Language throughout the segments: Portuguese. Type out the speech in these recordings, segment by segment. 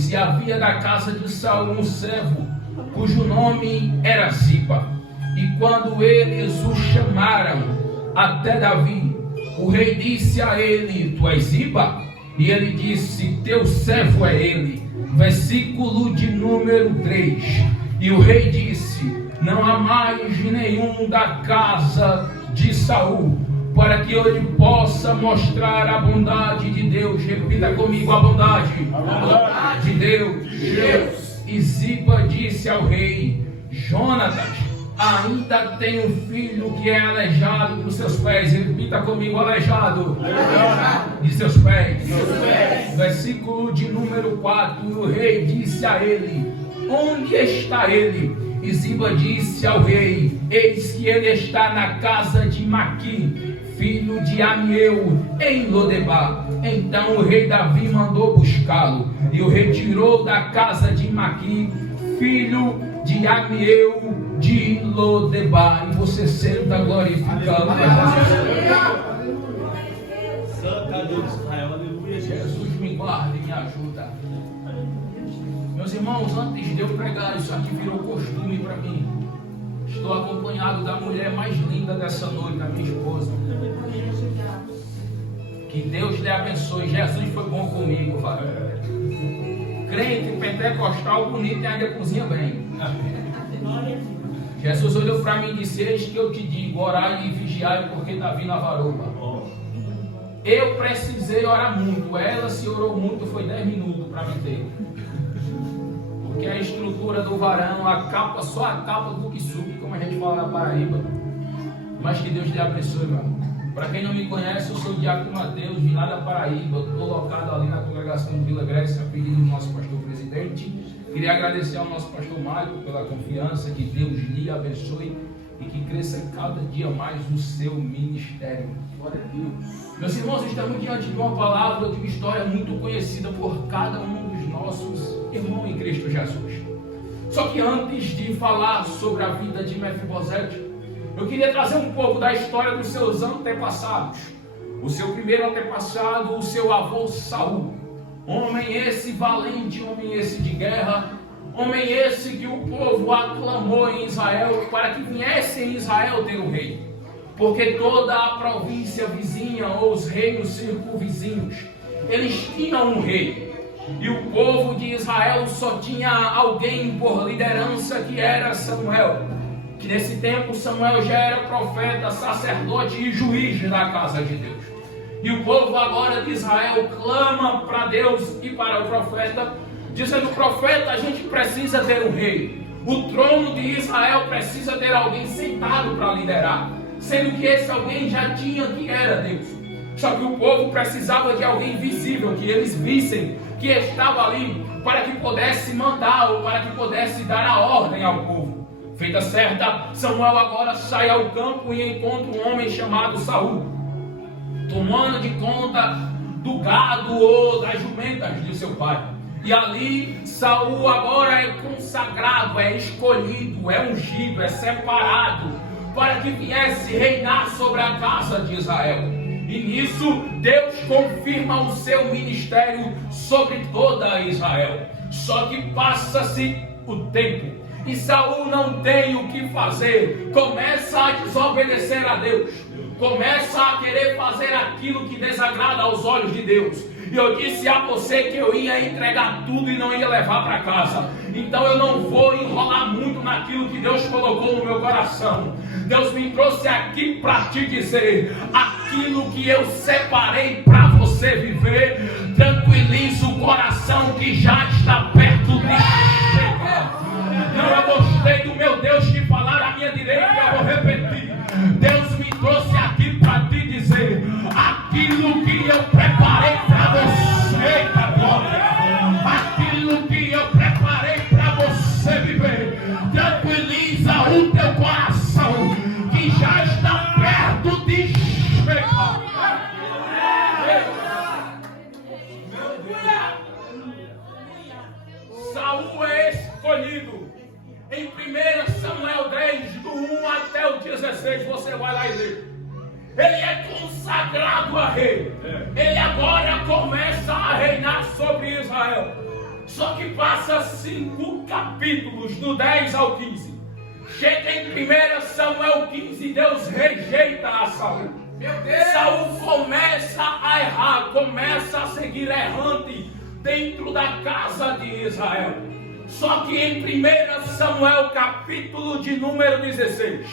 2: E havia da casa de Saul um servo, cujo nome era Ziba. E quando eles o chamaram até Davi, o rei disse a ele: Tu és Ziba? E ele disse: Teu servo é ele. Versículo de número 3. E o rei disse: Não há mais nenhum da casa de Saul, para que eu lhe possa mostrar a bondade de Deus. Repita comigo: a bondade de Deus. E Ziba disse ao rei: Jonatas, ainda tem um filho que é aleijado dos seus pés. Repita comigo: aleijado de seus pés. Versículo de número 4. E o rei disse a ele: Onde está ele? E Ziba disse ao rei: Eis que ele está na casa de Maqui, filho de Amiel, em Lodebar. Então o rei Davi mandou buscá-lo e o retirou da casa de Maqui, filho de Amiel de Lodebar. E você senta glorificando. Santo Deus de Israel, aleluia. Jesus me guarda e me ajuda. Meus irmãos, antes de eu pregar, isso aqui virou costume para mim. Estou acompanhado da mulher mais linda dessa noite, a minha esposa. Que Deus lhe abençoe. Jesus foi bom comigo, vai. Crente pentecostal bonito e ainda cozinha bem. Jesus olhou para mim e disse: Eis que eu te digo, orai e vigiai, porque está vindo a varoa. Eu precisei orar muito. Ela se orou muito, foi 10 minutos para me ter. Porque a estrutura do varão, a capa, só a capa do que sube, como a gente fala na Paraíba. Mas que Deus lhe abençoe, meu amor. Para quem não me conhece, eu sou o Diácono Mateus, vim lá da Paraíba, estou locado ali na congregação de Vila Grécia, a pedido do nosso pastor presidente. Queria agradecer ao nosso pastor Mário pela confiança, que Deus lhe abençoe e que cresça cada dia mais o seu ministério. Glória a Deus. Meus irmãos, estamos diante de uma palavra, de uma história muito conhecida por cada um dos nossos irmãos em Cristo Jesus. Só que antes de falar sobre a vida de Mefibosete, eu queria trazer um pouco da história dos seus antepassados. O seu primeiro antepassado, o seu avô Saul. Homem esse valente, homem esse de guerra, homem esse que o povo aclamou em Israel para que viesse em Israel ter um rei. Porque toda a província vizinha ou os reinos circunvizinhos, eles tinham um rei. E o povo de Israel só tinha alguém por liderança, que era Samuel. Que nesse tempo Samuel já era profeta, sacerdote e juiz da casa de Deus. E o povo agora de Israel clama para Deus e para o profeta, dizendo: profeta, a gente precisa ter um rei. O trono de Israel precisa ter alguém sentado para liderar. Sendo que esse alguém já tinha, que era Deus. Só que o povo precisava de alguém visível, que eles vissem que estava ali, para que pudesse mandar ou para que pudesse dar a ordem ao povo. Feita certa, Samuel agora sai ao campo e encontra um homem chamado Saul, tomando de conta do gado ou das jumentas de seu pai. E ali Saul agora é consagrado, é escolhido, é ungido, é separado, para que viesse reinar sobre a casa de Israel. E nisso Deus confirma o seu ministério sobre toda Israel. Só que passa-se o tempo e Saul não tem o que fazer, começa a desobedecer a Deus, começa a querer fazer aquilo que desagrada aos olhos de Deus. E eu disse a você que eu ia entregar tudo e não ia levar para casa. Então eu não vou enrolar muito naquilo que Deus colocou no meu coração. Deus me trouxe aqui para te dizer: aquilo que eu separei para você viver, tranquiliza o coração que já está perto de chegar. Não, eu gostei do meu Deus te falar à minha direita e eu vou repetir. Deus me trouxe aqui para te dizer: aquilo que eu preparei para você, agora, aquilo que eu preparei para você viver, tranquiliza o teu coração que já está perto de chegar. Saul é escolhido. Em 1 Samuel 10, do 1 até o 16, você vai lá e lê. Ele é consagrado a rei. Ele agora começa a reinar sobre Israel. Só que passa 5 capítulos, do 10 ao 15. Chega em 1 Samuel 15, Deus rejeita a Saul. Saul começa a errar, começa a seguir errante dentro da casa de Israel. Só que em 1 Samuel capítulo de número 16,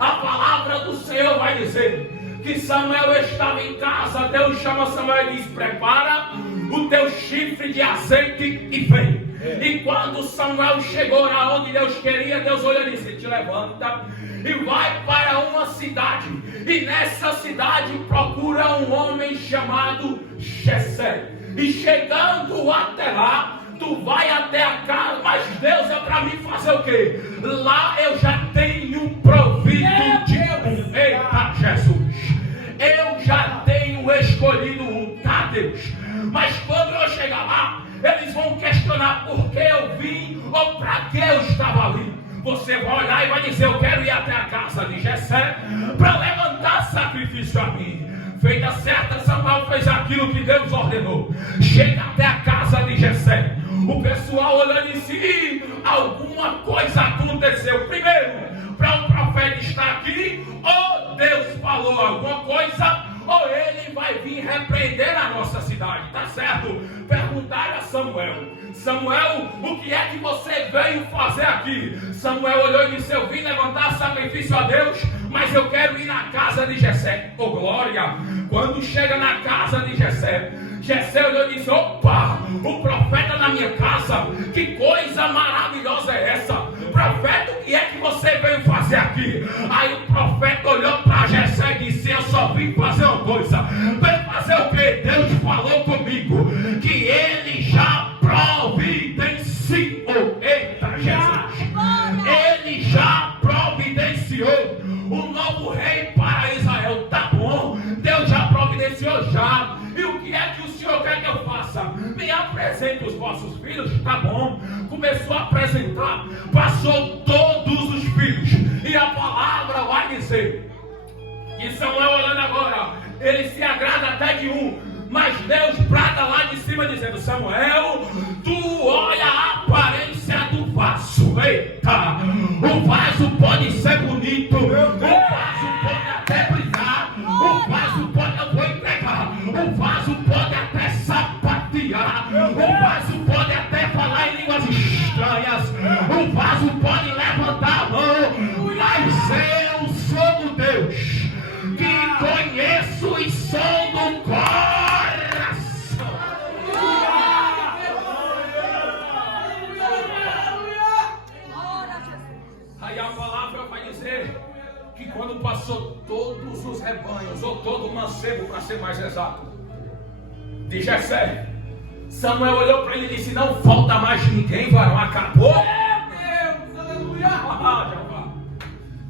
a palavra do Senhor vai dizer que Samuel estava em casa. Deus chama Samuel e diz: prepara o teu chifre de azeite e vem. E quando Samuel chegou aonde Deus queria, Deus olhou e disse: te levanta e vai para uma cidade, e nessa cidade procura um homem chamado Jessé. E chegando até lá, tu vai até a casa. Mas Deus é para mim fazer o quê? Lá eu já tenho provido de um. Eita Jesus, eu já tenho escolhido um, tá Deus? Mas quando eu chegar lá, eles vão questionar por que eu vim ou para que eu estava ali. Você vai olhar e vai dizer: eu quero ir até a casa de Jessé para levantar sacrifício a mim. Feita certa, Samuel fez aquilo que Deus ordenou. Chega até a casa de Jessé. O pessoal olhando e disse: alguma coisa aconteceu. Primeiro, para o profeta estar aqui, ou Deus falou alguma coisa, ou ele vai vir repreender a nossa cidade, tá certo? Perguntaram a Samuel: Samuel, o que é que você veio fazer aqui? Samuel olhou e disse: eu vim levantar sacrifício a Deus, mas eu quero ir na casa de Jessé. Oh glória! Quando chega na casa de Jessé, Jessé olhou e disse: opa, o profeta na minha casa, que coisa maravilhosa é essa? Profeta, o que é que você veio fazer aqui? Aí o profeta olhou para Jessé e disse: eu só vim fazer uma coisa. Veio fazer o que? Deus falou comigo que ele já providenciou. Eita Jesus, ele já providenciou um novo rei para Israel. Tá bom, Deus já providenciou já. E o que é que o Senhor quer que eu faça? Me apresente os vossos filhos. Tá bom. Começou a apresentar, passou todos os filhos, e a palavra vai dizer que Samuel, olhando agora, ele se agrada até de um, mas Deus brada lá de cima dizendo: Samuel, tu olha a aparência do vaso. Eita, o vaso pode ser bonito, o vaso pode até brilhar, o vaso pode, eu vou entregar, o vaso pode até sapatear, o vaso pode até falar em línguas estranhas, o vaso pode levantar a mão, mas eu sou o Deus que conheço e sou do coração. Aí a palavra vai dizer que quando passou todos os rebanhos, ou todo o mancebo, para ser mais exato, de Jessé, Samuel olhou para ele e disse: não falta mais ninguém, varão, acabou. Deus, aleluia.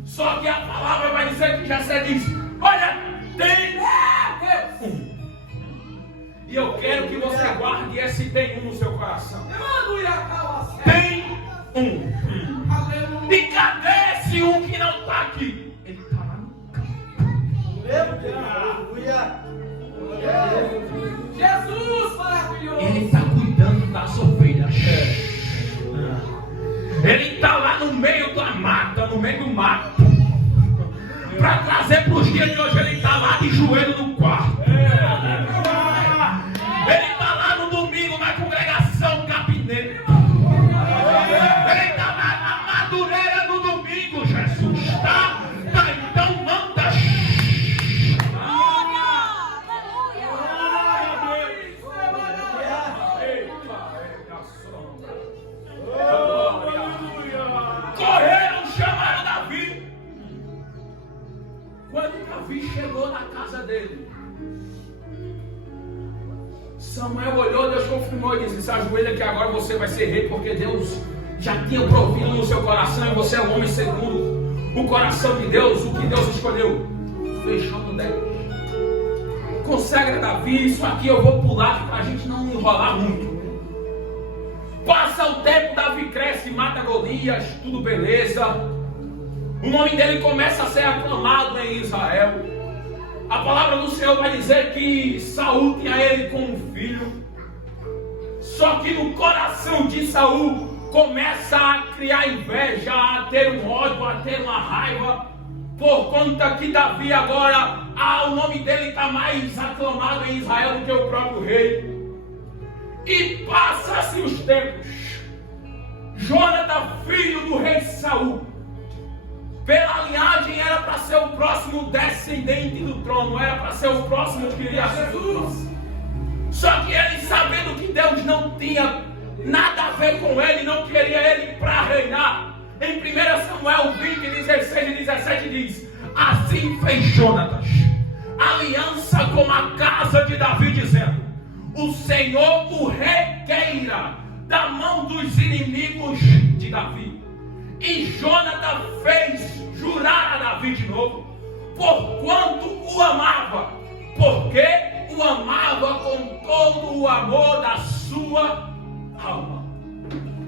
Só que a palavra vai dizer que Jessé disse: olha, tem um. E eu quero que você guarde esse tem um no seu coração. Tem um. E cadê esse um que não está aqui? Ele está lá no campo. Jesus maravilhoso. Ele está cuidando das ovelhas. Ele está lá no meio da mata, no meio do mato, para trazer para os dias de hoje. Ele está lá de joelho no quarto. Ele está lá no domingo na congregação gabinete. Ele está lá na madureira no domingo. Jesus está. Então manda. Correram, chamaram Davi. Quando Davi chegou na casa dele, Samuel olhou, Deus confirmou e disse: se ajoelha que agora você vai ser rei, porque Deus já tinha provido no seu coração e você é um homem segundo o coração de Deus, o que Deus escolheu. Fechou no 10. Consagra Davi. Isso aqui eu vou pular para a gente não enrolar muito. Passa o tempo, Davi cresce, mata Golias, tudo beleza. O nome dele começa a ser aclamado em Israel. A palavra do Senhor vai dizer que Saul tinha ele como filho. Só Só que no coração de Saul começa a criar inveja, a ter um ódio, a ter uma raiva, por conta que Davi agora, o nome dele está mais aclamado em Israel do que o próprio rei. E passa-se os tempos. Jonathan, filho do rei Saul, pela linhagem era para ser o próximo descendente do trono, era para ser o próximo que iria Jesus. Só que ele, sabendo que Deus não tinha nada a ver com ele, não queria ele para reinar, em 1 Samuel 20, 16 e 17 diz: assim fez Jonatas aliança com a casa de Davi, dizendo: o Senhor o requeira da mão dos inimigos de Davi. E Jonathan fez jurar a Davi de novo, porquanto o amava, porque o amava com todo o amor da sua alma.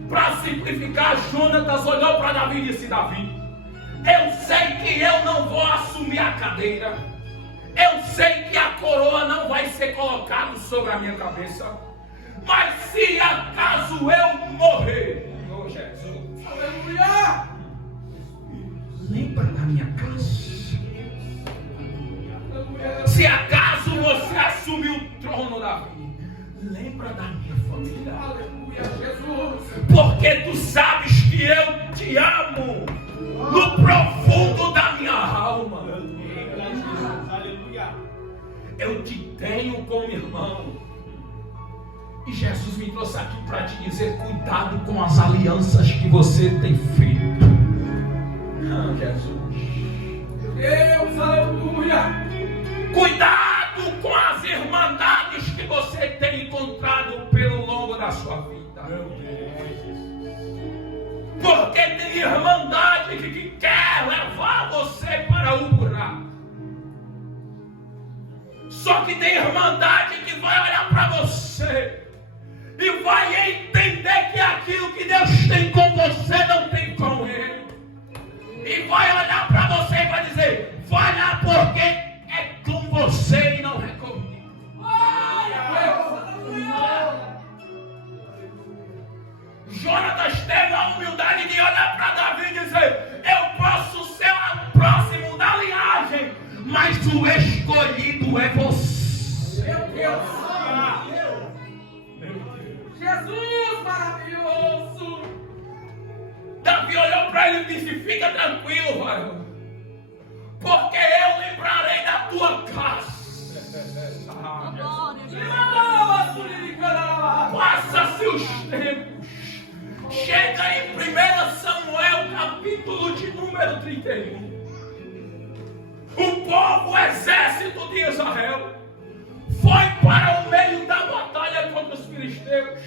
Para simplificar, Jonathan olhou para Davi e disse: Davi, eu sei que eu não vou assumir a cadeira, eu sei que a coroa não vai ser colocada sobre a minha cabeça, mas se acaso eu morrer, oh Jesus, aleluia, lembra da minha casa. Se acaso você assumir o trono, Davi, lembra da minha família. Aleluia, Jesus. Porque tu sabes que eu te amo no profundo da minha alma. Aleluia. Eu te tenho como irmão. E Jesus me trouxe aqui para te dizer: cuidado com as alianças que você tem feito. Ah, Jesus. Deus, aleluia. Cuidado com as irmandades que você tem encontrado pelo longo da sua vida. Porque tem irmandade que quer levar você para o buraco. Só que tem irmandade que vai olhar para você e vai entender que aquilo que Deus tem com você não tem com ele. E vai olhar para você e vai dizer: vai lá porque é com você e não é comigo. Jonatas teve a humildade de olhar para Davi e dizer: eu posso ser o próximo da linhagem, mas o escolhido é você. Meu Deus. Jesus maravilhoso. Davi olhou para ele e disse: fica tranquilo, varão, porque eu lembrarei da tua casa. Passa-se os tempos. Chega em 1 Samuel, capítulo de número 31. O povo, o exército de Israel, foi para o meio da batalha contra os filisteus.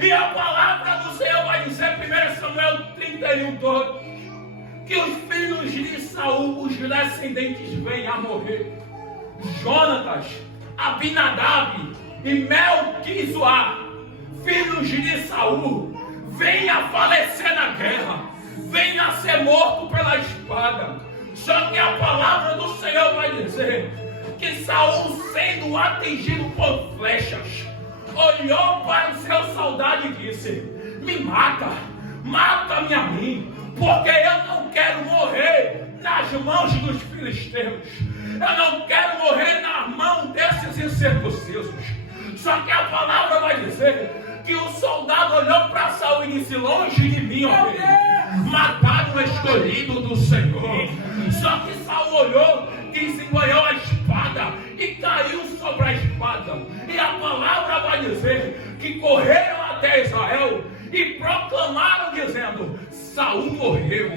E a palavra do Senhor vai dizer, 1 Samuel 31, 2, que os filhos de Saul, os descendentes, vêm a morrer. Jonatas, Abinadab e Melquizoá, filhos de Saul, vêm a falecer na guerra, vêm a ser morto pela espada. Só que a palavra do Senhor vai dizer que Saul, sendo atingido por flechas, olhou para o seu soldado e disse: me mata, mata-me a mim, porque eu não quero morrer nas mãos dos filisteus, eu não quero morrer na mão desses incircuncisos. Só que a palavra vai dizer que o soldado olhou para Saul e disse: longe de mim, ó rei, matar o escolhido do Senhor. Só que Saul olhou, desembanhou a espada e caiu sobre a espada. E a palavra vai dizer que correram até Israel e proclamaram dizendo: Saul morreu,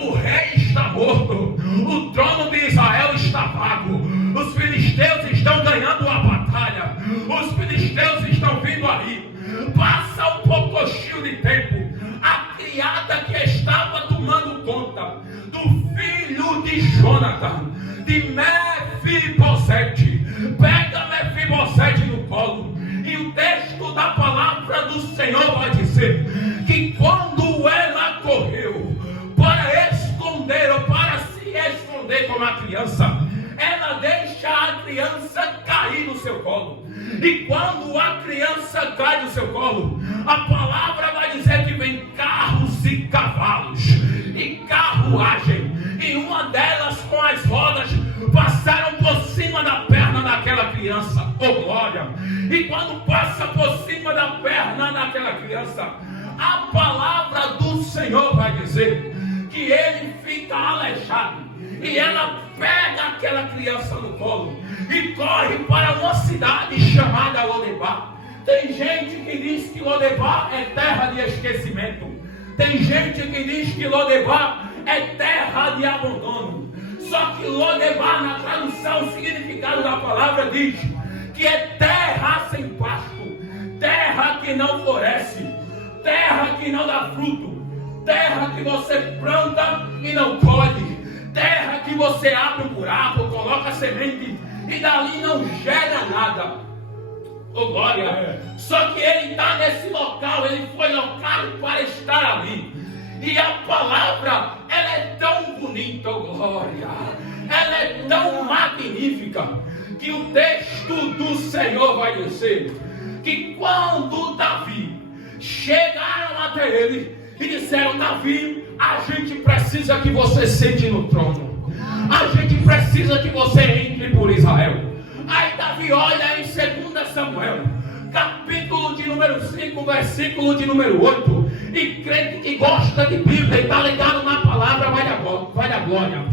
o rei está morto, o trono de Israel está vago, os filisteus estão ganhando a batalha, os filisteus estão vindo aí. Passa um pouquinho de tempo, a criada que estava tomando conta do filho de Jonathan, de Mefibosete, pega Mefibosete no colo, e o texto da palavra do Senhor vai dizer que quando ela correu para esconder ou para se esconder como a criança, ela deixa a criança cair no seu colo, e quando a criança criança cai do seu colo, a palavra vai dizer que vem carros e cavalos e carruagem, e uma delas com as rodas passaram por cima da perna daquela criança. Oh glória! E quando passa por cima da perna daquela criança, a palavra do Senhor vai dizer que ele fica aleijado, e ela pega aquela criança no colo e corre para uma cidade chamada Lodebar. Tem gente que diz que Lodebar é terra de esquecimento. Tem gente que diz que Lodebar é terra de abandono. Só que Lodebar, na tradução, o significado da palavra diz que é terra sem pasto, terra que não floresce, terra que não dá fruto, terra que você planta e não colhe, terra que você abre um buraco, coloca semente e dali não gera nada. Oh glória! Só que ele está nesse local, ele foi locado para estar ali. E a palavra, ela é tão bonita, oh glória! Ela é tão magnífica, que o texto do Senhor vai dizer que quando Davi chegaram até ele e disseram: Davi, a gente precisa que você sente no trono, a gente precisa que você entre por Israel. Aí Davi olha em 2 Samuel, capítulo de número 5, versículo de número 8, e crente que gosta de Bíblia e está ligado na palavra, vai da glória.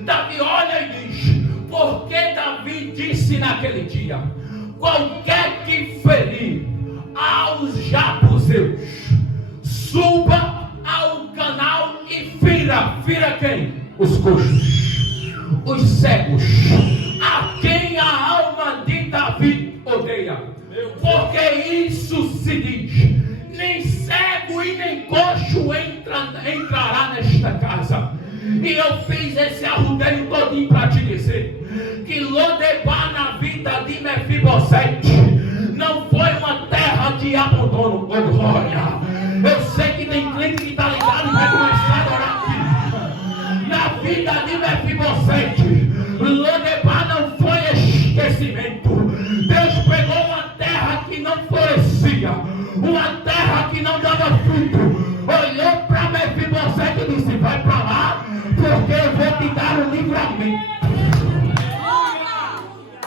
Davi olha e diz: porque Davi disse naquele dia: qualquer que ferir aos Jabuseus, suba ao canal e fira quem? Os coxos, os cegos, a quem a alma de Davi odeia. Porque isso se diz: nem cego e nem coxo entrará nesta casa. E eu fiz esse arrudeio todinho para te dizer que Lodebar, na vida de Mefibosete, não foi uma terra de abandono. Oh glória! Eu sei que tem cliente que está ligado e vai começar a adorar aqui. Na vida de Mefibosete, Lodebar não foi esquecimento. Deus pegou uma terra que não florescia, uma terra que não dava fruto, olhou para Mefibosete e disse: vai para lá, porque eu vou te dar um livramento.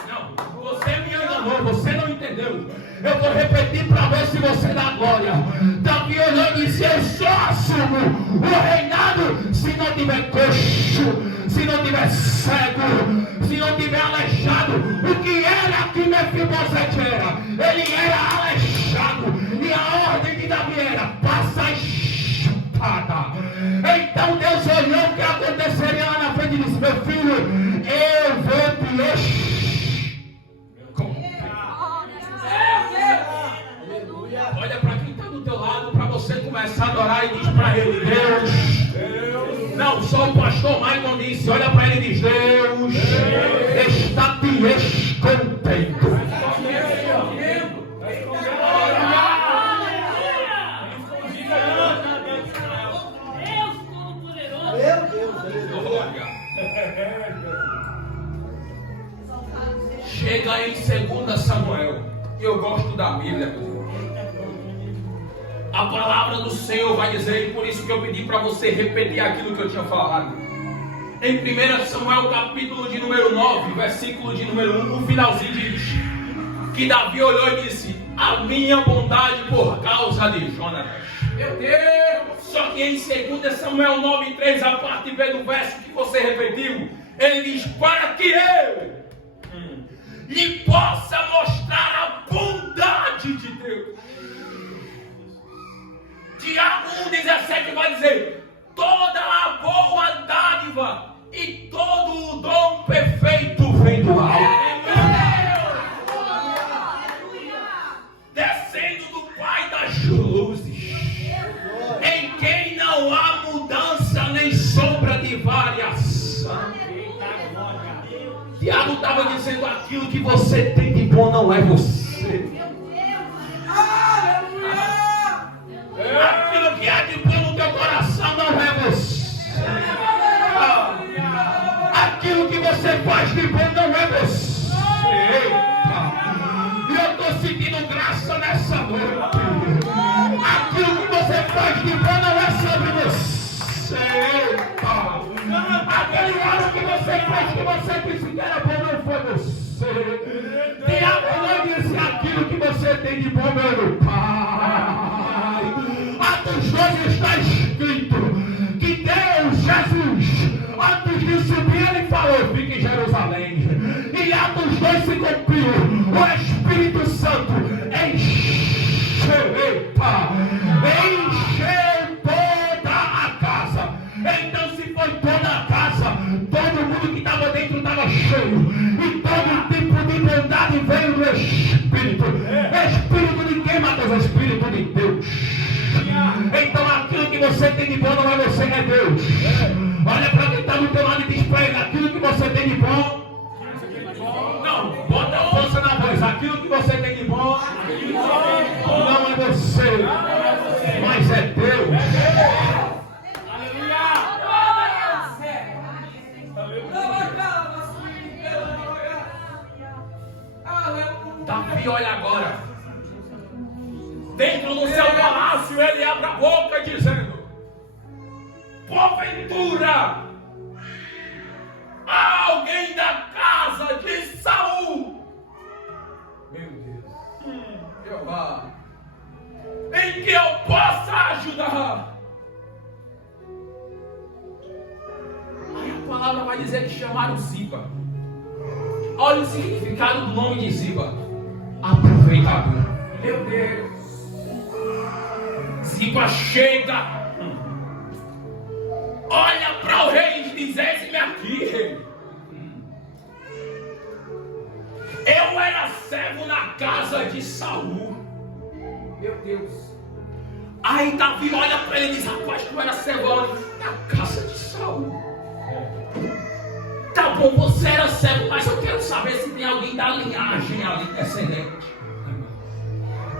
Não, você me enganou, você não entendeu. Eu vou repetir para ver se você dá glória. Davi olhou e disse: eu só assumo o reinado se não tiver coxo, se não tiver cego, se não tiver aleijado. O que era que Mefibosete era? Ele era aleijado, e a ordem de Davi era: passa a espada. Então Deus olhou o que aconteceria lá na frente e disse: meu filho, eu vou te olha para quem está do teu lado, para você começar a adorar, e diz para ele: Deus. Não, só o pastor Michael disse: olha para ele e diz: Deus está te escondendo. Chega em 2 Samuel, e eu gosto da Bíblia. A palavra do Senhor vai dizer, e por isso que eu pedi para você repetir aquilo que eu tinha falado. Em 1 Samuel, capítulo de número 9, versículo de número 1, no finalzinho diz que Davi olhou e disse: a minha bondade por causa de Jonatas. Meu Deus! Só que em 2 Samuel 9:3, a parte B do verso que você repetiu, ele diz: para que eu lhe possa mostrar a bondade de Deus. Tiago 1,17 vai dizer: toda a boa dádiva e todo o dom perfeito vem do alto, descendo do Pai das luzes, em quem não há mudança nem sombra de variação. Tiago estava dizendo: aquilo que você tem de bom não é você. Aquilo que há de bom no teu coração não é você. Aquilo que você faz de bom não é você. E eu estou sentindo graça nessa nessa noite. Aquilo que você faz de bom não é sobre você. Aquele ano que você faz que você disse que era bom não foi você. Diabo não disse aquilo que você tem de bom, meu Pai. Atos 2 está escrito que Deus, Jesus, antes de subir, ele falou: fique em Jerusalém. E Atos 2 se cumpriu. O Espírito Santo encheu toda a casa. Então, se foi toda a casa, todo mundo que estava dentro estava cheio. E todo tipo de bondade veio do Espírito. Espírito de quem, Mateus? Espírito de Deus. Então, aquilo que você tem de bom não é você, é Deus. Olha para quem está no teu lado e diz para ele: aquilo que você tem de bom. Não, bota a força na voz. Aquilo que você tem de bom não é você, mas é Deus. Davi, olha agora. Dentro do seu palácio, ele abre a boca dizendo: porventura alguém da casa de Saul, meu Deus, Jeová, em que eu possa ajudar. Aí a palavra vai dizer que chamaram Ziba. Olha o significado do nome de Ziba: aproveitador. Meu Deus. Ziba chega, olha para o rei e diz: eis-me aqui, rei. Eu era servo na casa de Saul. Meu Deus. Aí Davi olha para ele e diz: rapaz, tu era servo na casa de Saul. Tá bom, você era servo, mas eu quero saber se tem alguém da linhagem ali descendente.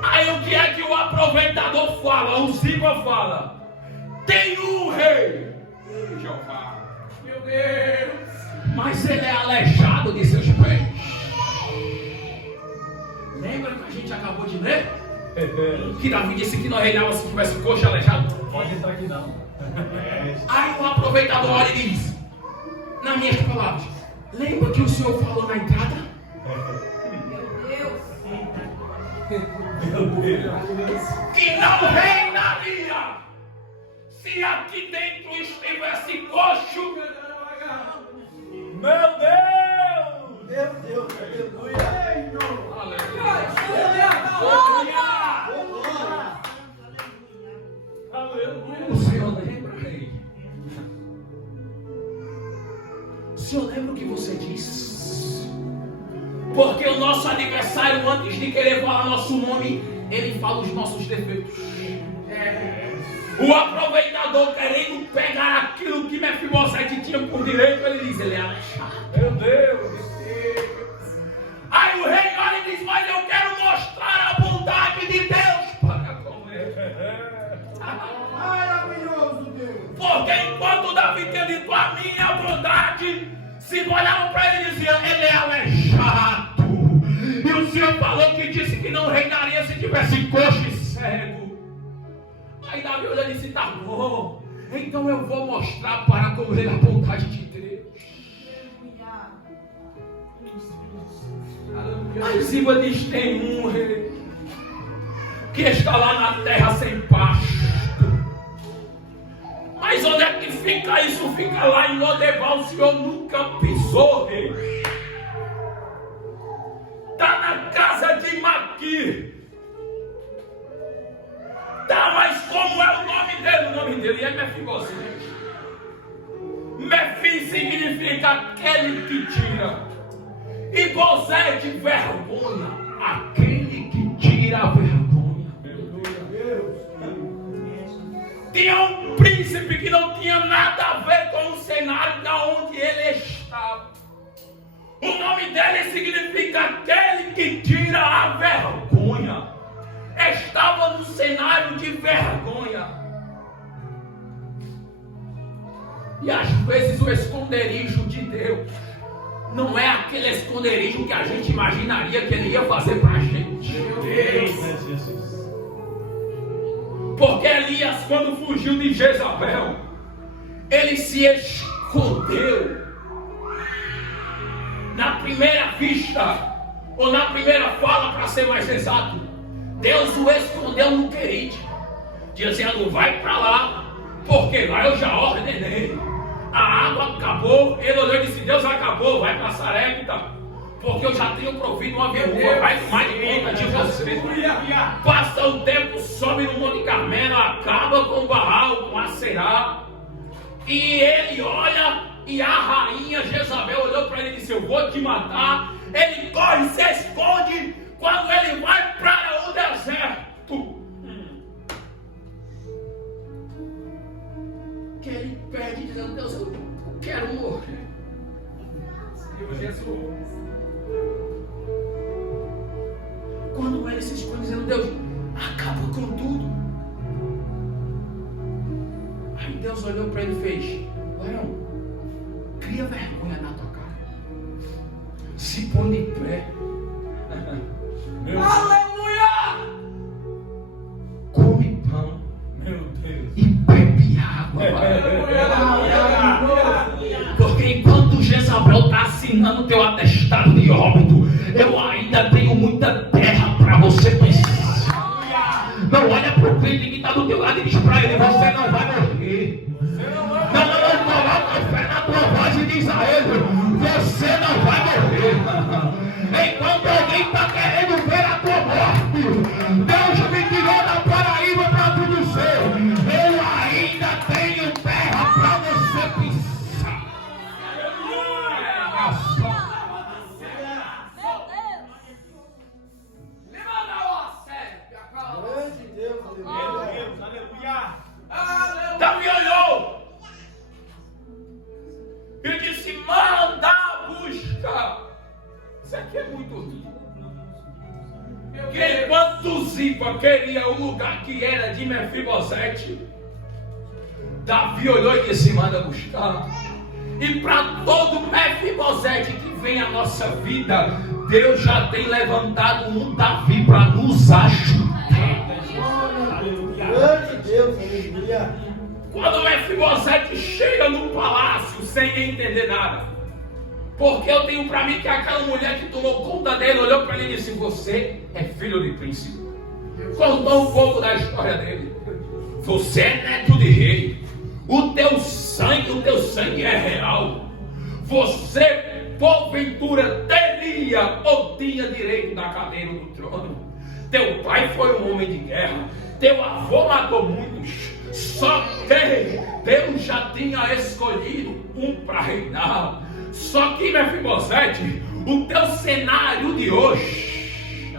Aí o que é que o aproveitador fala? O Ziba fala: tem um rei, Jeová, meu Deus, mas ele é aleijado de seus pés. Lembra que a gente acabou de ler? Que Davi disse que não reinava se tivesse coxa aleijado? Pode entrar aqui não. Aí o aproveitador olha e diz, nas minhas palavras: lembra que o Senhor falou na entrada? Meu Deus. Que não reinaria se aqui dentro estivesse coxo. Meu Deus. Meu Deus. Aleluia. O Senhor lembra, rei? O Senhor lembra o que você disse? Porque o nosso adversário, antes de querer falar nosso nome, ele fala os nossos defeitos. O aproveitador, querendo pegar aquilo que Mefibosete tinha por direito, ele diz: ele é aleijado. Meu Deus. Aí o rei olha e diz: mas eu quero mostrar a bondade de Deus para com ele. Maravilhoso Deus. Porque enquanto Davi tinha dito a minha bondade, se olhavam para ele e diziam: ele é aleijado. E o Senhor falou que disse que não reinaria se tivesse coxo e cego. Aí Davi olhou e disse: tá bom, então eu vou mostrar para com ele a bondade de Deus. Aí Ziba diz: tem um rei que está lá na terra sem pasto. Mas onde é que fica isso? Fica lá em Lodebar. O Senhor nunca pisou, rei. Está na casa de Maquir. Tá, mas como é o nome dele? O nome dele é Mefibosete. Mefi significa aquele que tira. E Bosete, vergonha. Aquele que tira a vergonha. Tinha um príncipe que não tinha nada a ver com o cenário da onde ele estava. O nome dele significa aquele que tira a vergonha. Estava no cenário de vergonha. E às vezes o esconderijo de Deus não é aquele esconderijo que a gente imaginaria que ele ia fazer para a gente. Meu Deus. Porque Elias, quando fugiu de Jezabel, ele se escondeu. Na primeira vista, ou na primeira fala, para ser mais exato, Deus o escondeu no Querite, dizendo: vai para lá, porque lá eu já ordenei. A água acabou. Ele olhou e disse: Deus, acabou, vai para Sarepta, porque eu já tenho provido uma viúva, vai tomar de conta de você. Passa o tempo, sobe no Monte Carmelo, acaba com Baal, com Aserá. E ele olha, e a rainha Jezabel olhou para ele e disse: eu vou te matar. Ele corre, se esconde. Quando ele vai para o deserto, que ele pede, dizendo: Deus, eu quero morrer. Jesus. Quando ele se esconde, dizendo: Deus, acaba com tudo. Aí Deus olhou para ele e fez: Leão, cria vergonha na tua cara, se põe de pé. Aleluia! Come pão, meu Deus, e bebe água. Porque enquanto Jezabel está assinando teu atestado de óbito, eu ainda tenho muita terra para você pensar. Não olha para o crente que está do teu lado e diz para ele: você não vai morrer. Não coloca fé na tua voz e diz a ele: você não vai morrer. Enquanto alguém está querendo ver a tua morte, Deus me tirou da Paraíba para tudo ser. Eu ainda tenho terra para você pisar. Davi olhou e disse: manda buscar. Isso aqui é muito lindo. Porque enquanto Zipa queria o lugar que era de Mefibosete, Davi olhou e disse: manda buscar. E para todo Mefibosete que vem à nossa vida, Deus já tem levantado um Davi para nos ajudar. Quando Mefibosete chega no palácio sem entender nada, porque eu tenho para mim que aquela mulher que tomou conta dele olhou para ele e disse: você é filho de príncipe. Contou um pouco da história dele. Você é neto de rei. O teu sangue é real. Você, porventura, teria ou tinha direito da cadeira do trono. Teu pai foi um homem de guerra. Teu avô matou muitos. Só que Deus já tinha escolhido um para reinar. Só que, Mefibosete, o teu cenário de hoje,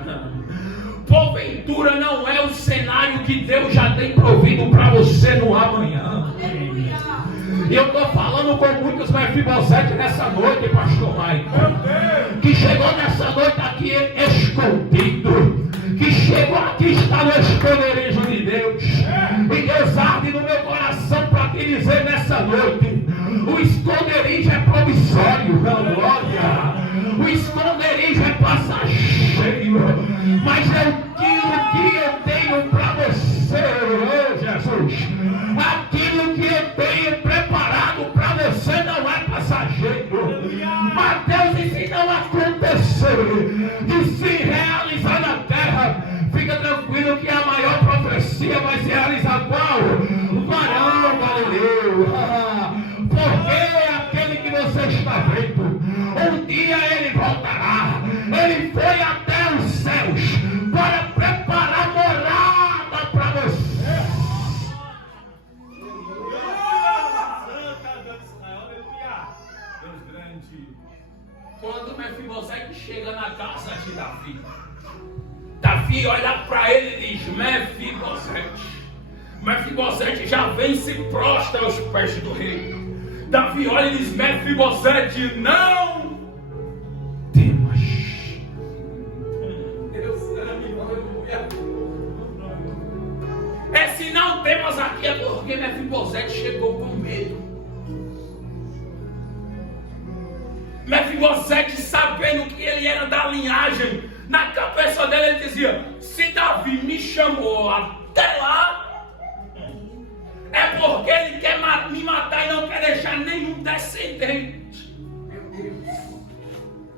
porventura, não é o cenário que Deus já tem provido para você no amanhã. E eu estou falando com muitos Mefibosete nessa noite, pastor Michael, que chegou nessa noite aqui escondido, que chegou aqui, está no esconderijo de Deus. E Deus arde no meu coração para te dizer nessa noite: o esconderijo é provisório, glória. O esconderijo é passageiro. Mas aquilo que eu tenho para você, oh Jesus, aquilo que eu tenho preparado para você não é passageiro. Mateus, e se não acontecer de se realizar na terra, fica tranquilo que a maior profecia vai se realizar qual? O varão Galileu. Porque aquele que você está vendo, um dia ele voltará. Ele foi até os céus para preparar morada para você. Quando Mefibosete chega na casa de Davi, Davi olha para ele e diz: Mefibosete. Mefibosete já vem e se prostra aos pés do rei. Davi olha e diz: Mefibosete, não temas. Se não temas aqui é porque Mefibosete chegou com medo. Mefibosete, sabendo que ele era da linhagem, Na cabeça dele ele dizia: se Davi me chamou até lá, é porque ele quer me matar e não quer deixar nenhum descendente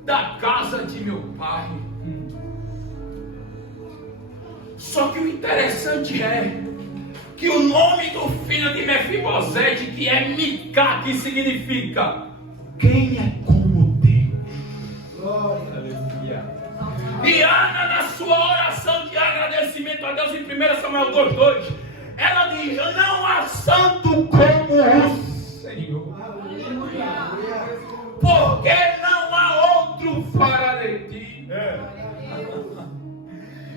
da casa de meu pai. Só que o interessante é que o nome do filho de Mefibosete, que é Mica, que significa quem é como Deus. Glória, aleluia. E Ana, na sua oração de agradecimento a Deus em 1 Samuel 2:2, ela diz: não há santo como o Senhor, porque não há outro fora de ti.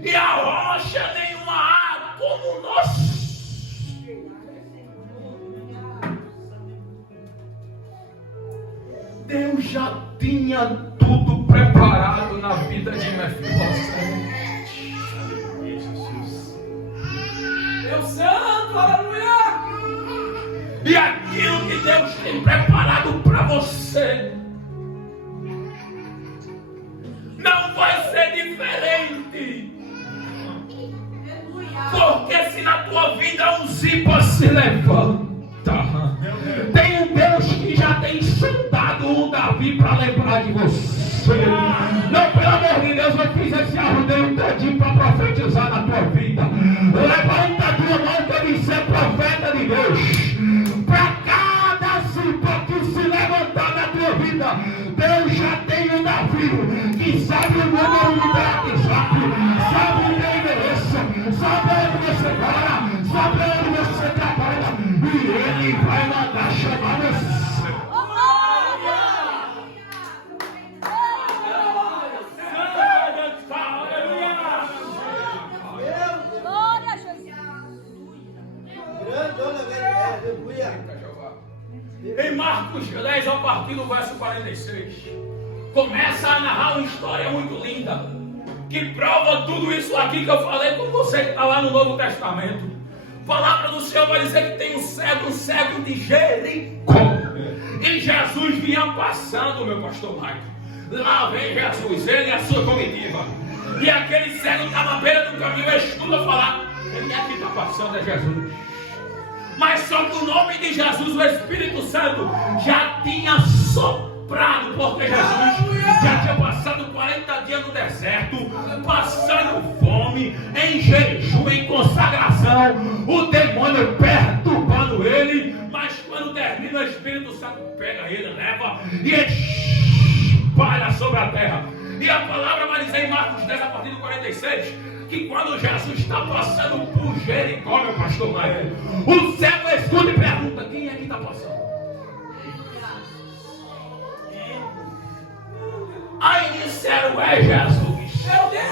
E a rocha nenhuma há como nós. Deus já tinha tudo preparado na vida de Mefibosete. Deus santo, aleluia! E aquilo que Deus tem preparado para você não vai ser diferente. Porque se na tua vida um zipa se levanta, tem um Deus que já tem sentado um Davi para lembrar de você. Não, pelo amor de Deus, eu fiz esse arrudeio todinho para profetizar na tua vida. Levanta a tua mão para ele ser profeta de Deus. Para cada zipa que se levantar na tua vida, Deus já tem um Davi que sabe o número de WhatsApp, sabe o endereço, sabe onde você mora, sabe onde você trabalha, e ele vai mandar chamar você. Glória a Jesus. Em Marcos 10, a partir do verso 46, começa a narrar uma história muito linda, que prova tudo isso aqui que eu falei com você, que está lá no Novo Testamento. A palavra do Senhor vai dizer que tem um cego de Jericó. E Jesus vinha passando, meu pastor Michael. Lá vem Jesus, ele e a sua comitiva. E aquele cego estava à beira do caminho, escuta falar: quem é que está passando? É Jesus. Mas só que o nome de Jesus, o Espírito Santo, já tinha soprado, porque Jesus já tinha passado 40 dias no deserto, passando fome, em jejum, em consagração, o demônio perturbando ele. Mas quando termina, o Espírito Santo pega ele, leva e espalha sobre a terra. E a palavra vai dizer em Marcos 10, a partir do 46, que quando Jesus está passando por Jericó, meu pastor Maio, o cego escuta e pergunta: quem é que está passando? Aí disseram: é Jesus. Meu Deus!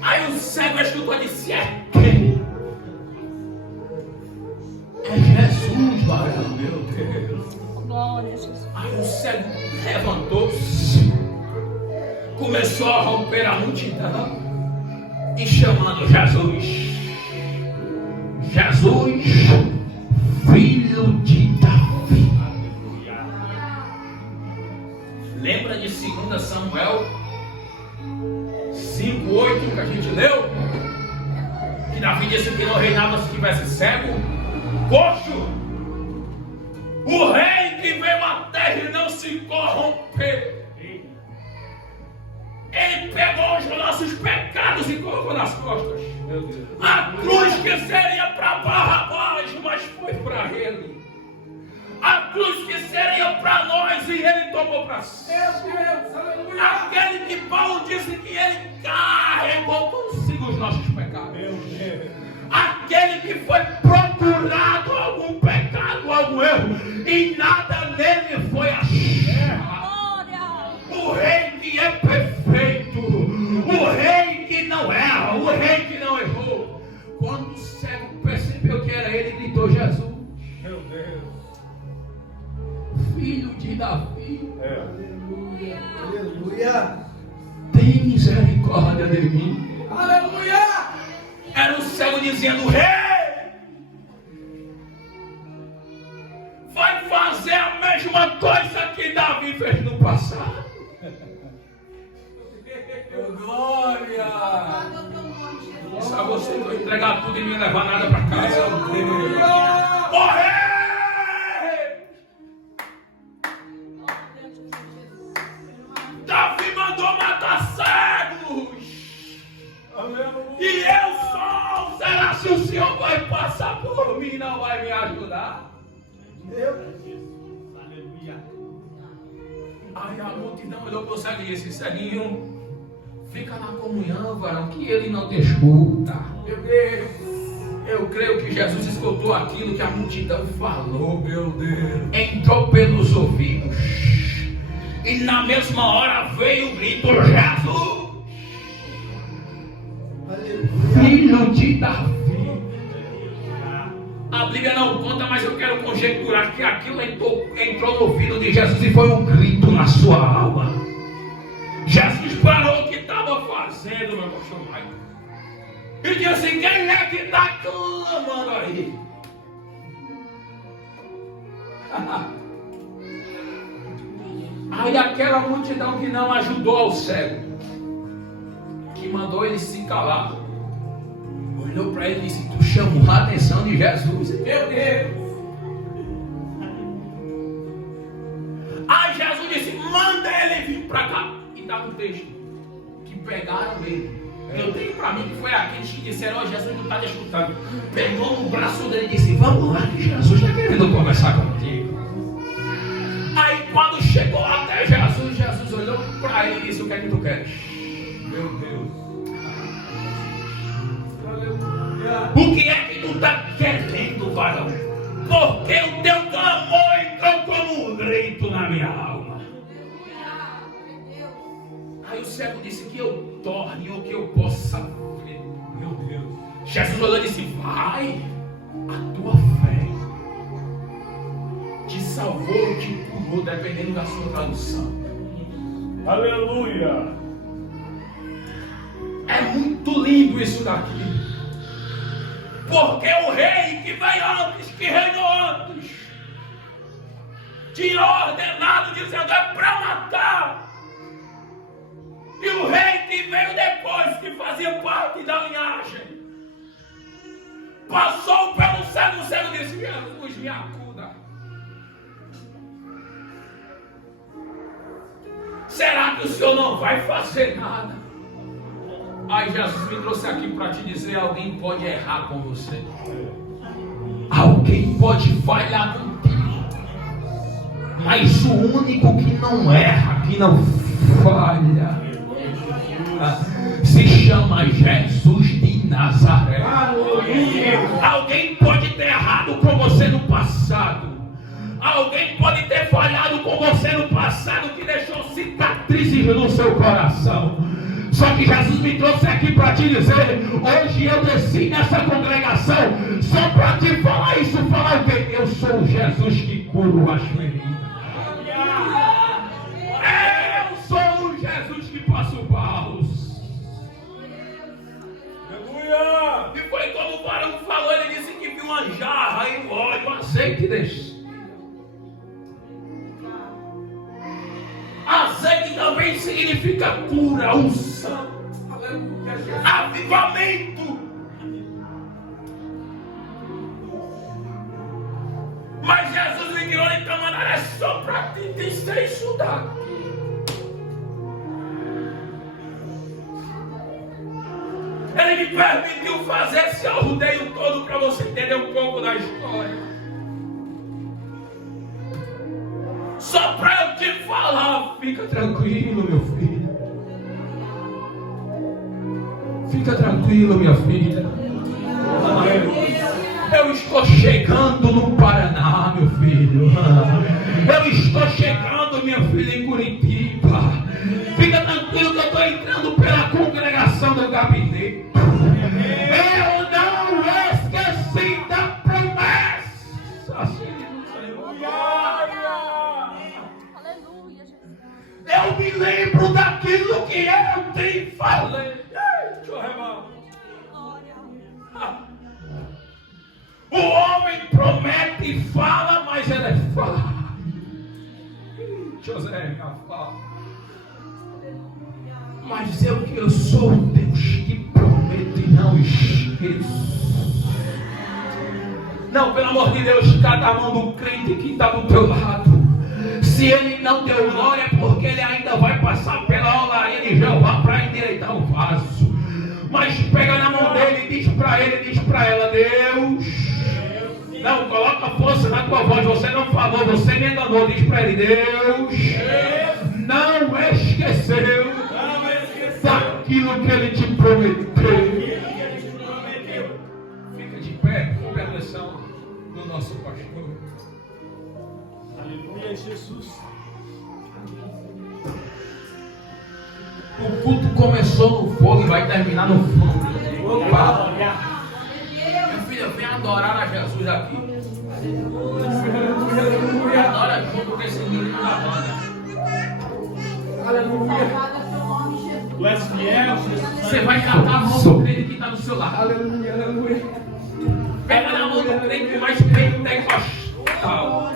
Aí o cego escutou e disse: é quem? É Jesus, meu Deus. Glória a Jesus. Aí o cego levantou-se, começou a romper a multidão e chamando Jesus: Jesus, filho de Davi. Lembra de 2 Samuel 5:8 que a gente leu? Que Davi disse que não reinava se tivesse cego, coxo. O rei que veio à terra e não se corrompeu. Ele pegou os nossos pecados e colocou nas costas. A cruz que seria para Barrabás, mas foi para ele. A cruz que seria para nós e ele tomou para si. Aquele que Paulo disse que ele carregou consigo os nossos pecados. Aquele que foi procurado algum pecado, algum erro, e nada nele foi achado. O rei que é perfeito, o rei que não erra, o rei que não errou. Quando o cego percebeu que era ele, gritou: Jesus, Meu Deus. filho de Davi, Aleluia. tem misericórdia de mim. Aleluia. Era o cego dizendo: rei, vai fazer a mesma coisa que Davi passado. Glória! Só você vai entregar tudo e não levar nada para casa. Morrer! Davi mandou matar cegos. E eu sou. Será que o Senhor vai passar por mim e não vai me ajudar? Aí a multidão olhou para o cego e disse: ceguinho, fica na comunhão, varão, que ele não te escuta. Meu Deus, eu creio que Jesus escutou aquilo que a multidão falou. Meu Deus, entrou pelos ouvidos. E na mesma hora veio o grito: Jesus, filho de Davi. A Bíblia não conta, mas eu quero conjecturar que aquilo entrou no ouvido de Jesus e foi um grito na sua alma. Jesus parou o que estava fazendo, meu pastor Michael, e disse assim: quem é que está clamando aí? Aí aquela multidão que não ajudou ao cego, que mandou ele se calar, olhou para ele e disse: tu chamou a atenção de Jesus. Meu Deus! Aí Jesus disse: manda ele vir para cá. E está no texto que pegaram ele. Eu tenho para mim que foi aqueles que disseram: ó, Jesus não está te escutando. Pegou no braço dele e disse: vamos lá, que Jesus está querendo conversar contigo. Aí quando chegou até Jesus, Jesus olhou para ele e disse: o que é que tu queres? Meu Deus. O que é que tu está querendo, varão? Porque o teu clamor entrou como um grito na minha alma. Aí o cego disse: que eu torne o que eu possa ver. Meu Deus. Jesus olhou e disse: vai, a tua fé te salvou, te curou, dependendo da sua tradução. Aleluia! É muito lindo isso daqui. Porque o rei que veio antes, que reinou antes, tinha ordenado dizendo: é para matar. E o rei que veio depois, que fazia parte da linhagem, passou pelo cego, o cego disse: Jesus, me acuda. Será que o Senhor não vai fazer nada? Aí Jesus me trouxe aqui para te dizer: alguém pode errar com você. Alguém pode falhar contigo. Mas o único que não erra, que não falha, se chama Jesus de Nazaré. Alguém pode ter errado com você no passado. Alguém pode ter falhado com você no passado, que deixou cicatrizes no seu coração. Só que Jesus me trouxe aqui para te dizer: hoje eu desci nessa congregação só para te falar isso. Falar o quê? Eu sou o Jesus que curo as feridas. Eu sou o Jesus que passa o baús. Aleluia! E foi como o varão falou. Ele disse que viu uma jarra e um óleo, um azeite descia. Azeite também significa cura, unção, avivamento. Mas Jesus me tirou de camarada só para te dizer isso daqui. Ele me permitiu fazer esse arrudeio todo para você entender um pouco da história. Só para eu te falar: fica tranquilo, meu filho. Fica tranquilo, minha filha. Eu estou chegando no Paraná, meu filho. Eu estou chegando, minha filha, em Curitiba. Fica tranquilo que eu estou entrando pela congregação do gabinete. Eu não esqueci da promessa. Eu me lembro daquilo que eu te falei. Deixa eu remar. O homem promete e fala, mas ele é falho. José, minha fala. Mas eu sou o Deus que promete e não esqueço. Não, pelo amor de Deus, cada a mão do crente que está do teu lado. Se ele não deu glória, é porque ele ainda vai passar pela olaria de Jeová para endireitar o vaso. Mas pega na mão dele e diz para ele, diz para ela: Deus. Não, coloca força na tua voz. Você não falou, você me enganou. Diz para ele: Deus não esqueceu daquilo que ele te prometeu. Fica de pé, com a direção do nosso pastor. Aleluia, Jesus. O culto começou no fogo e vai terminar no fogo. Opa! Minha filha, vem adorar a Jesus aqui. Adora junto com esse menino da banda. Tu és fiel, Jesus. Você vai catar a mão do crente que está do seu lado. Pega na mão do crente mais pentecostal.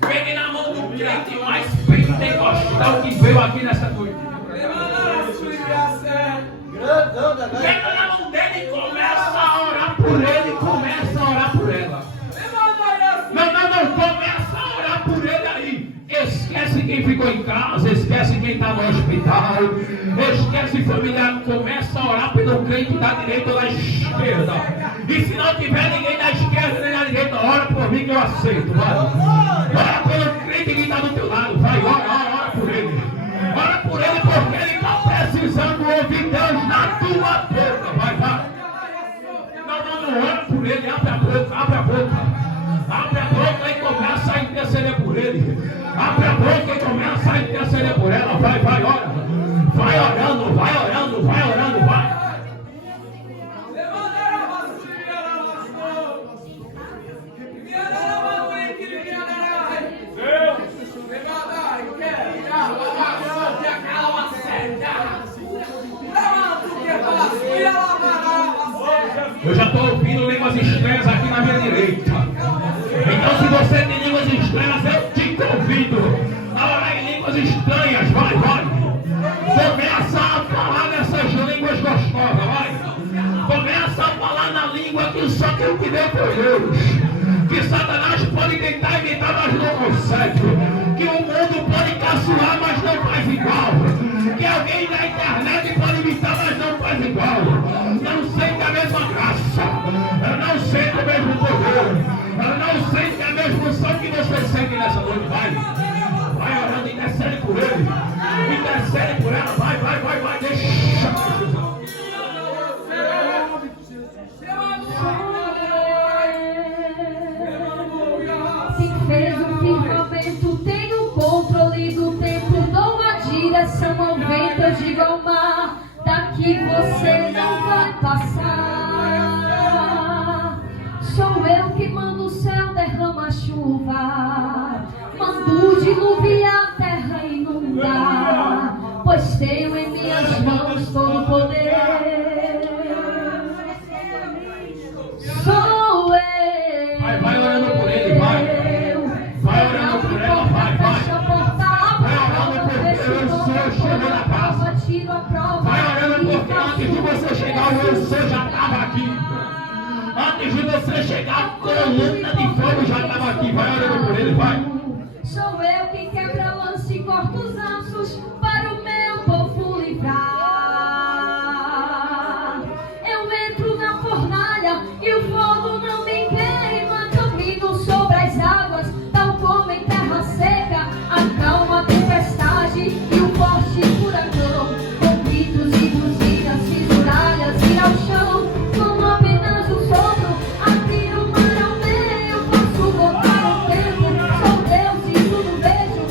Pegue na mão do crente mais pentecostal que veio aqui nessa noite. Pega na mão dele e começa a orar por ele, começa a orar por ela. Não, começa a orar por ele aí. Esquece quem ficou em casa, esquece quem está no hospital, esquece familiar, começa a orar pelo crente da direita ou da esquerda. E se não tiver ninguém da esquerda nem da direita, ora por mim que eu aceito. Vai. Ora pelo crente que está do teu lado, vai, ora por ele. Ora por ele porque ele está precisando ouvir Deus na tua boca, vai. Não, ora por ele, abre a boca. Abre a boca e começa a interceder por ele. Abre a boca e começa a interceder por ela. Vai, ora. Vai orando, vai. Eu já estou ouvindo línguas estranhas aqui na minha direita. Então, se você tem línguas estranhas, eu te convido a orar em línguas estranhas. Vai. Começa a falar nessas línguas gostosas. Vai. Começa a falar na língua que só quem te deu foi Deus. Que Satanás pode tentar imitar, mas não consegue. Que o mundo pode caçoar, mas não faz igual. Que alguém na internet pode imitar, mas não faz igual. Não sente a mesma graça. Não sente o mesmo poder. Não sente a mesma unção que você sente nessa noite. Vai orando, intercede por ele. Intercede por ela. Vai. Deixa. Se fez o firmamento, tem o controle do tempo, dou uma direção ao vento, eu digo ao mar, daqui você não vai passar. Sou eu que mando o céu, derrama a chuva, mando diluviar a terra e inundar, pois tenho em minhas mãos todo o poder. Sou eu. Vai orando por ele, vai orando por ela, vai. Vai orando porque o Senhor chegou na casa. Vai orando porque antes de você chegar, o Senhor já estava aqui. Antes de você chegar, a coluna de fogo já estava aqui. Vai orando por ele, vai. Sou eu quem quebra lança e corta os laços para o meu povo livrar. Eu entro na fornalha e o fogo não me queima. Caminho sobre as águas, tal como em terra seca. Acalma a tempestade e o forte furacão. Com gritos e buzinas, fiz muralhas e ao chão. Com apenas um sopro, abrir o mar ao meio. Posso voltar ao tempo, sou Deus e tudo vejo.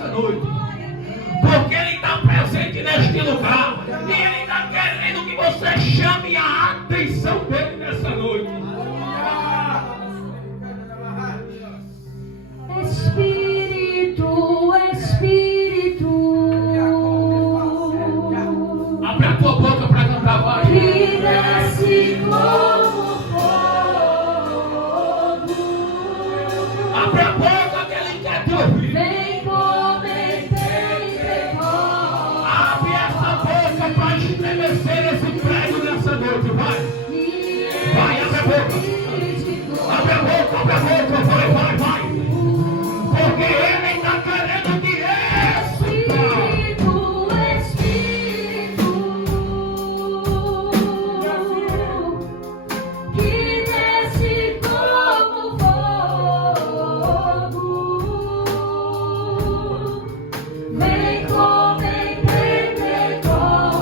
nessa noite. Porque Ele está presente neste lugar. E Ele está querendo que você chame a atenção dEle nessa noite. Espírito, Espírito. Abre a tua boca para cantar, vai. Que desce como fogo. Abre a boca que Ele quer te ouvir. Vem como Abre essa boca para estremecer esse prédio nessa noite, vai. Vai, abre a boca. Abre a boca, vai, vai, vai. Porque Ele está querendo que Espírito, Espírito. Que desce como fogo. Vem como em Pentecostes.